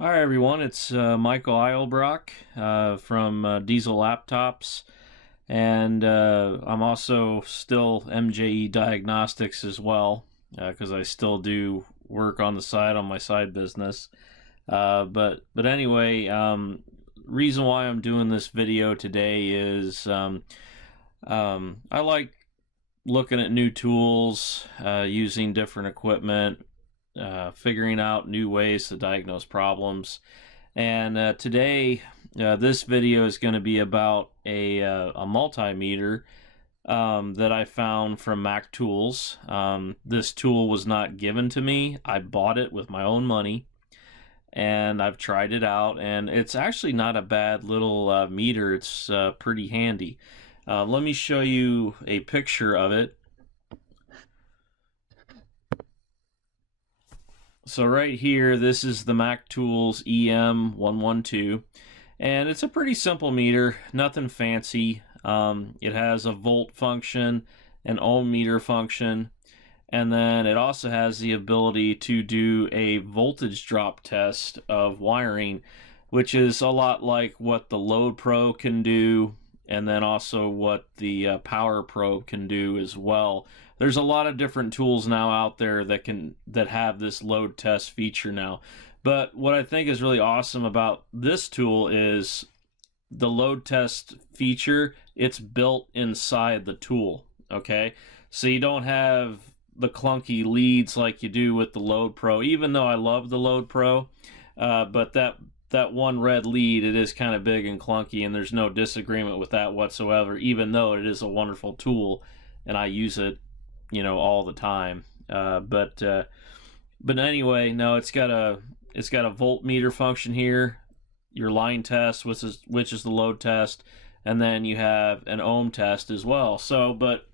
Hi everyone, it's Michael Eilbrock from Diesel Laptops, and I'm also still MJE Diagnostics as well because I still do work on the side on my side business. But anyway, reason why I'm doing this video today is I like looking at new tools, using different equipment, figuring out new ways to diagnose problems. And today, this video is going to be about a multimeter that I found from Mac Tools. This tool was not given to me. I bought it with my own money, and I've tried it out, and it's actually not a bad little meter. It's pretty handy. Let me show you a picture of it. So right here, this is the Mac Tools EM112, and it's a pretty simple meter, nothing fancy. It has a volt function, an ohm meter function, and then it also has the ability to do a voltage drop test of wiring, which is a lot like what the Load Pro can do, and then also what the Power Probe can do as well. There's a lot of different tools now out there that have this load test feature now. But what I think is really awesome about this tool is the load test feature. It's built inside the tool. Okay, so you don't have the clunky leads like you do with the Load Pro. Even though I love the Load Pro, but that one red lead, it is kind of big and clunky, and there's no disagreement with that whatsoever. Even though it is a wonderful tool, and I use it, all the time. But anyway, no, it's got a voltmeter function here, your line test, which is the load test, and then you have an ohm test as well. So, but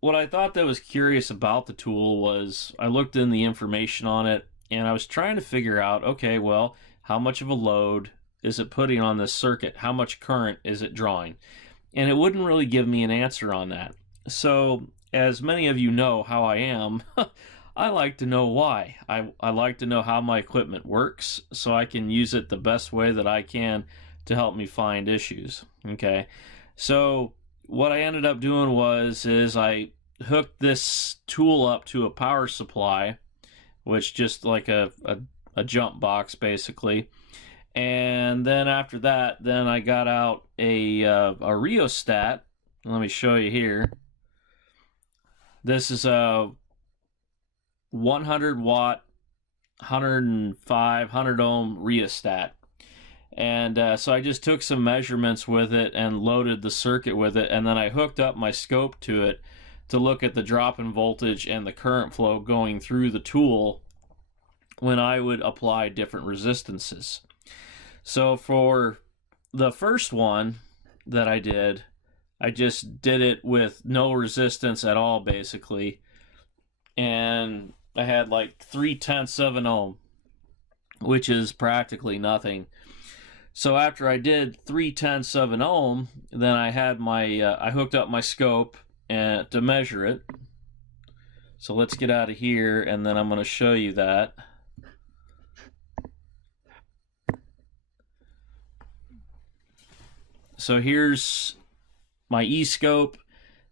what I thought that was curious about the tool was I looked in the information on it, and I was trying to figure out, okay, well, how much of a load is it putting on this circuit? How much current is it drawing? And it wouldn't really give me an answer on that. So, as many of you know how I am, I like to know why. I like to know how my equipment works so I can use it the best way that I can to help me find issues. Okay, so what I ended up doing is I hooked this tool up to a power supply, which just like a jump box basically. And then after that, then I got out a rheostat. Let me show you here. This is a 100 watt, 105, 100 ohm rheostat. And so I just took some measurements with it and loaded the circuit with it, and then I hooked up my scope to it to look at the drop in voltage and the current flow going through the tool when I would apply different resistances. So for the first one that I just did it with no resistance at all, basically. And I had like 3/10 of an ohm, which is practically nothing. So after I did 3/10 of an ohm, then I had I hooked up my scope to measure it. So let's get out of here, and then I'm going to show you that. So here's my e-scope,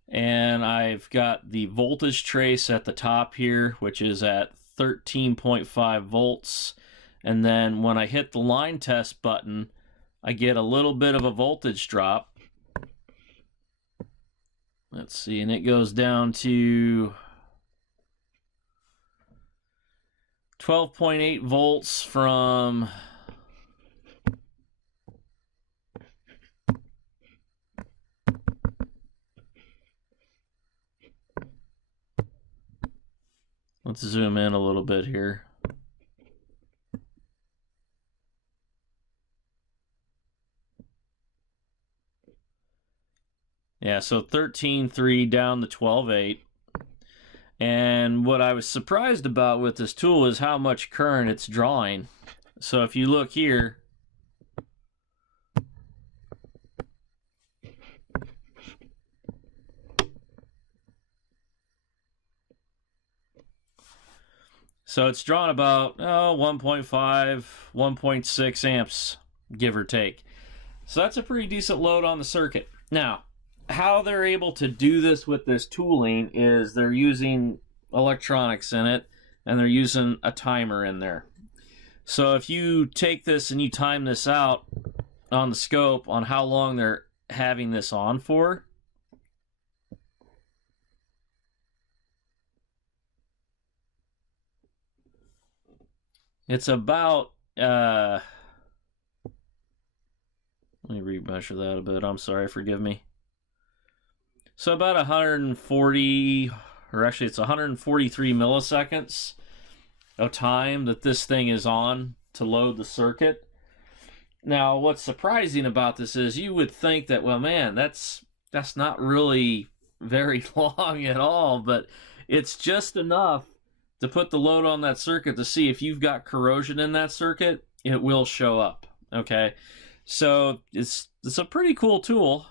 and I've got the voltage trace at the top here, which is at 13.5 volts. And then when I hit the line test button, I get a little bit of a voltage drop. Let's see, and it goes down to 12.8 volts from let's zoom in a little bit here. Yeah, so 13.3 down to 12.8. And what I was surprised about with this tool is how much current it's drawing. So if you look here, So it's drawn about 1.5, 1.6 amps, give or take. So that's a pretty decent load on the circuit. Now, how they're able to do this with this tooling is they're using electronics in it, and they're using a timer in there. So if you take this and you time this out on the scope on how long they're having this on for, it's about let me remeasure that a bit. I'm sorry, forgive me. So about 140, or actually it's 143 milliseconds of time that this thing is on to load the circuit. Now, what's surprising about this is you would think that, well, man, that's not really very long at all, but it's just enough to put the load on that circuit to see if you've got corrosion in that circuit. It will show up, okay? So it's a pretty cool tool.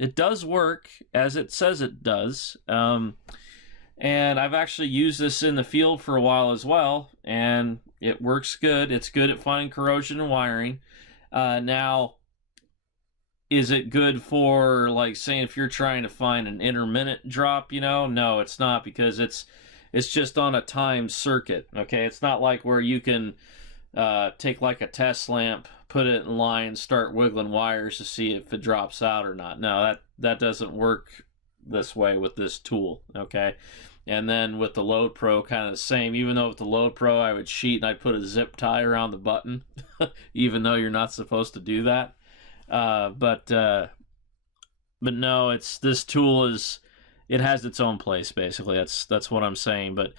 It does work as it says it does. And I've actually used this in the field for a while as well, and it works good. It's good at finding corrosion in wiring. Now, is it good for, like, saying if you're trying to find an intermittent drop, No, it's not, because it's just on a timed circuit, okay? It's not like where you can take like a test lamp, put it in line, start wiggling wires to see if it drops out or not. No, that doesn't work this way with this tool, okay? And then with the Load Pro, kind of the same. Even though with the Load Pro, I would cheat and I'd put a zip tie around the button, even though you're not supposed to do that. But no, this tool it has its own place, basically. That's what I'm saying. But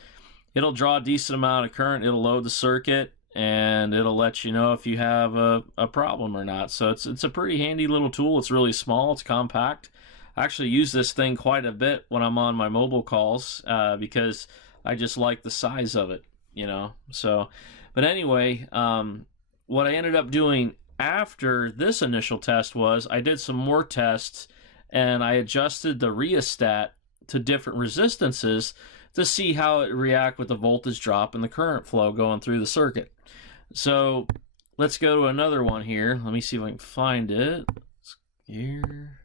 it'll draw a decent amount of current. It'll load the circuit, and it'll let you know if you have a problem or not. So it's a pretty handy little tool. It's really small. It's compact. I actually use this thing quite a bit when I'm on my mobile calls because I just like the size of it, So, but anyway, what I ended up doing after this initial test was I did some more tests, and I adjusted the rheostat to different resistances to see how it react with the voltage drop and the current flow going through the circuit. So let's go to another one here. Let me see if I can find it. Here.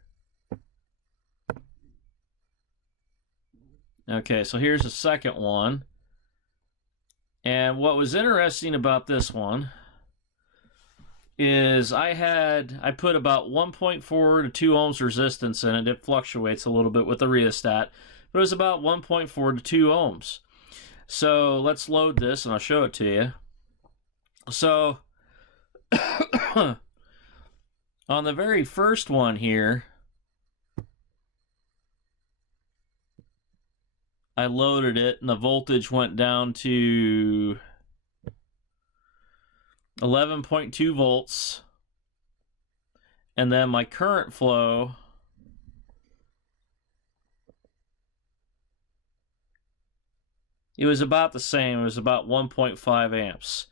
Okay, so here's the second one. And what was interesting about this one is I put about 1.4 to 2 ohms resistance in it. It fluctuates a little bit with the rheostat, but it was about 1.4 to 2 ohms. So let's load this and I'll show it to you. So on the very first one here, I loaded it and the voltage went down to 11.2 volts. And then my current flow it was about the same. It was about 1.5 amps.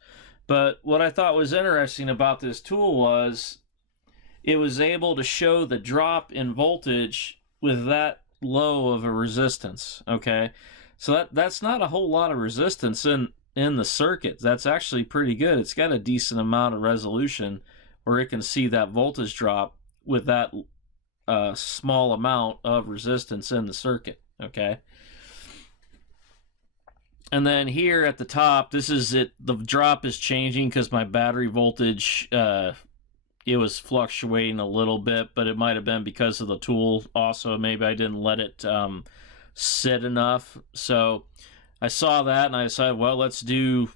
But what I thought was interesting about this tool was it was able to show the drop in voltage with that low of a resistance, okay? So that's not a whole lot of resistance in the circuit. That's actually pretty good. It's got a decent amount of resolution where it can see that voltage drop with that small amount of resistance in the circuit, okay? And then here at the top, this is it. The drop is changing because my battery voltage, it was fluctuating a little bit, but it might have been because of the tool also. Maybe I didn't let it sit enough. So I saw that and I decided, well, let's do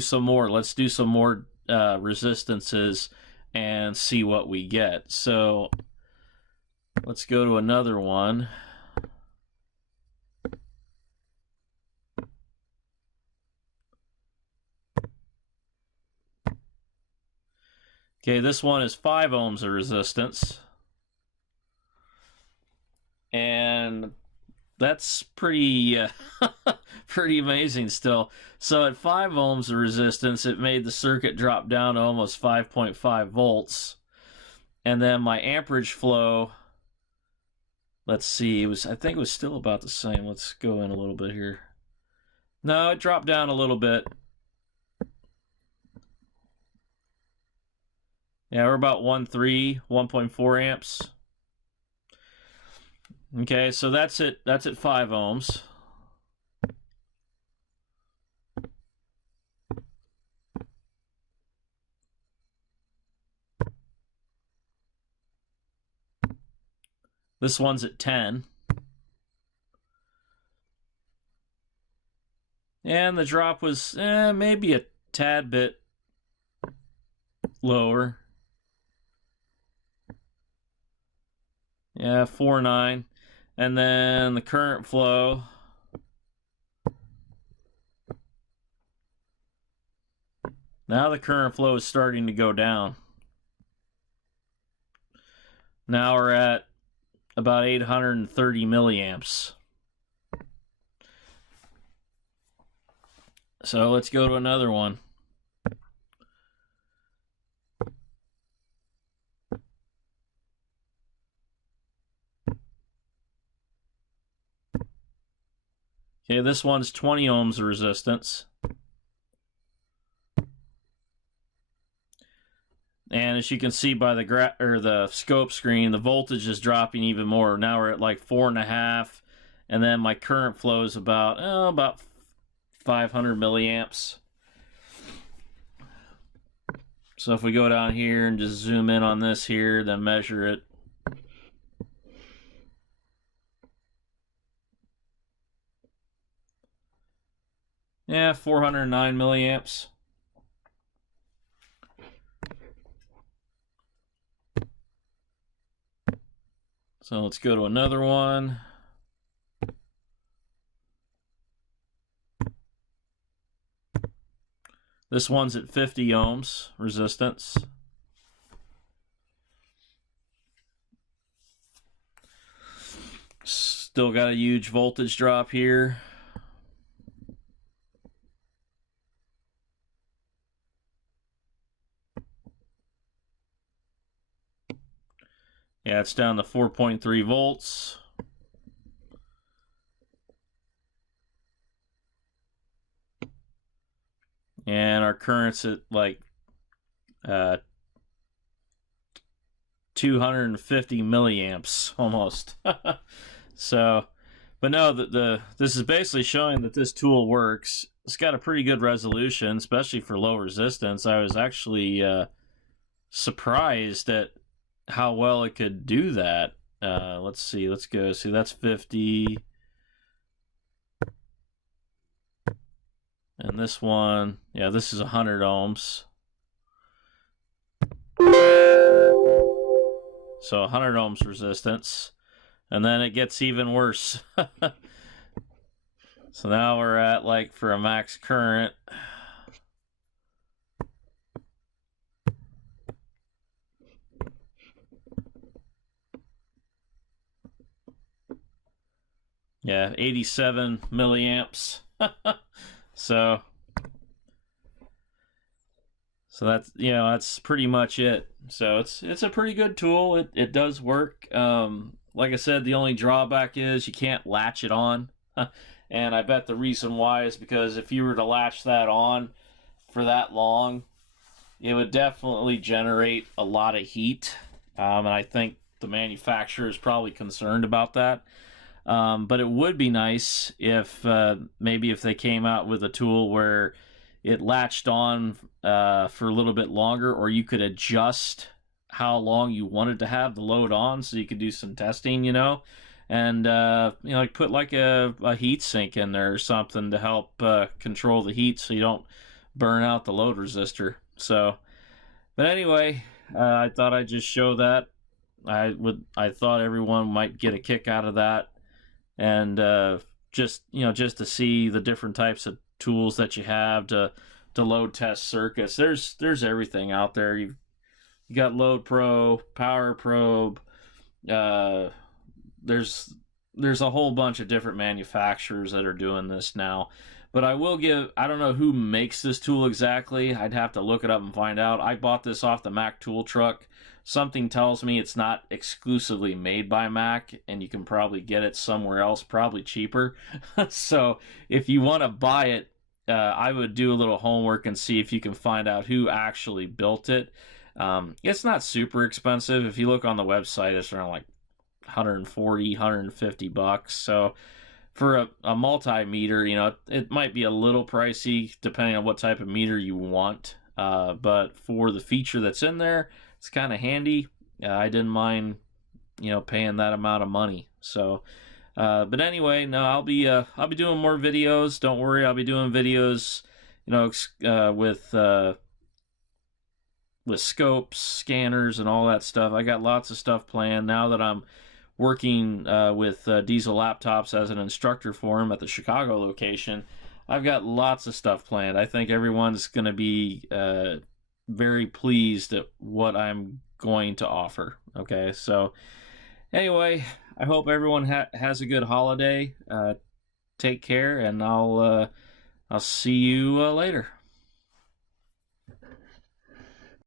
some more. Let's do some more resistances and see what we get. So let's go to another one. Okay, this one is 5 ohms of resistance. And that's pretty pretty amazing still. So at 5 ohms of resistance, it made the circuit drop down to almost 5.5 volts. And then my amperage flow, let's see, I think it was still about the same. Let's go in a little bit here. No, it dropped down a little bit. Yeah, we're about 1.4 amps. Okay, so that's it. That's at 5 ohms. This one's at 10. And the drop was maybe a tad bit lower. Yeah, 4.9. And then the current flow. Now the current flow is starting to go down. Now we're at about 830 milliamps. So let's go to another one. Okay, this one's 20 ohms of resistance. And as you can see by the scope screen, the voltage is dropping even more. Now we're at like 4.5, and then my current flow is about 500 milliamps. So if we go down here and just zoom in on this here, then measure it. Yeah, 409 milliamps. So let's go to another one. This one's at 50 ohms resistance. Still got a huge voltage drop here. Yeah, it's down to 4.3 volts. And our current's at like 250 milliamps almost. So, but no, this is basically showing that this tool works. It's got a pretty good resolution, especially for low resistance. I was actually surprised at how well it could do that. Let's see. Let's go. See, that's 50. And this one, yeah, this is 100 ohms. So 100 ohms resistance. And then it gets even worse. So now we're at, like, for a max current, yeah, 87 milliamps. So that's, that's pretty much it. So it's a pretty good tool. It does work. Like I said, the only drawback is you can't latch it on. And I bet the reason why is because if you were to latch that on for that long, it would definitely generate a lot of heat. And I think the manufacturer is probably concerned about that. But it would be nice if maybe if they came out with a tool where it latched on for a little bit longer, or you could adjust how long you wanted to have the load on, so you could do some testing, and like put like a heat sink in there or something to help control the heat, so you don't burn out the load resistor. So, but anyway, I thought I'd just show that. I thought everyone might get a kick out of that, and just to see the different types of tools that you have to load test circuits. There's everything out there. You got Load Pro, Power Probe. There's a whole bunch of different manufacturers that are doing this now. But I will give, I don't know who makes this tool exactly. I'd have to look it up and find out. I bought this off the Mac Tool Truck. Something tells me it's not exclusively made by Mac, and you can probably get it somewhere else, probably cheaper. So if you want to buy it, I would do a little homework and see if you can find out who actually built it. It's not super expensive. If you look on the website, it's around like 140, 150 bucks. So for a multimeter, you know, it might be a little pricey depending on what type of meter you want. But for the feature that's in there, it's kind of handy. I didn't mind, you know, paying that amount of money. So, but anyway, no, I'll be doing more videos. Don't worry, I'll be doing videos, you know, with scopes, scanners, and all that stuff. I got lots of stuff planned now that I'm working with Diesel Laptops as an instructor for him at the Chicago location. I've got lots of stuff planned. I think everyone's going to be very pleased at what I'm going to offer. Okay, so anyway, I hope everyone has a good holiday. Take care, and I'll see you later.